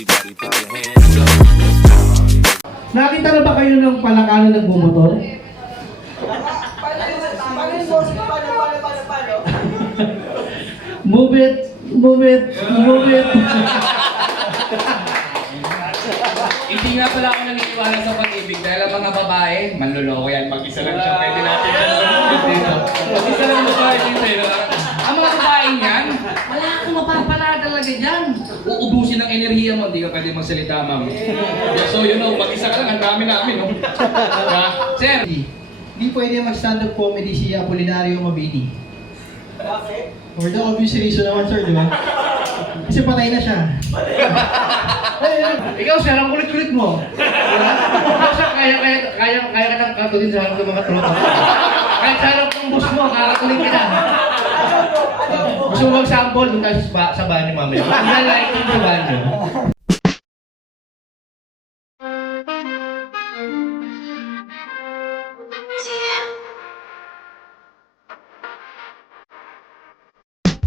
Everybody put your hands up. Nakita na ba kayo ng palakanan ng bumotor? Move it, move it, move it. Hindi nga pala ako naniniwala sa pag-ibig dahil ang mga babae, manloloko yan. Mag-isa lang siya, pwede natin dito. Mag-isa lang babae dito. Ang mga babae niyan, wala akong mapapala talaga dyan. Uubusin ang enerhiya mo, hindi ka pwede magsalita, ma'am. So you know, mag-isa ka lang, ang dami namin, no? Sir, Hindi pwede mag-stand-up comedy si Apolinario Mabini. Bakit? For the obvious reason naman, sir, di ba? Kasi patay na siya. Ikaw sir, ang kulit-kulit mo. Diba? Ikaw sir, kaya ka ng katulin sa harap ng mga tropa. Kahit sa harap ng boss mo, kakatuloy ka na. Gusto mo mag-sample, doon tayo sa bahay ni mama. Ang lalaki sa bahay niyo.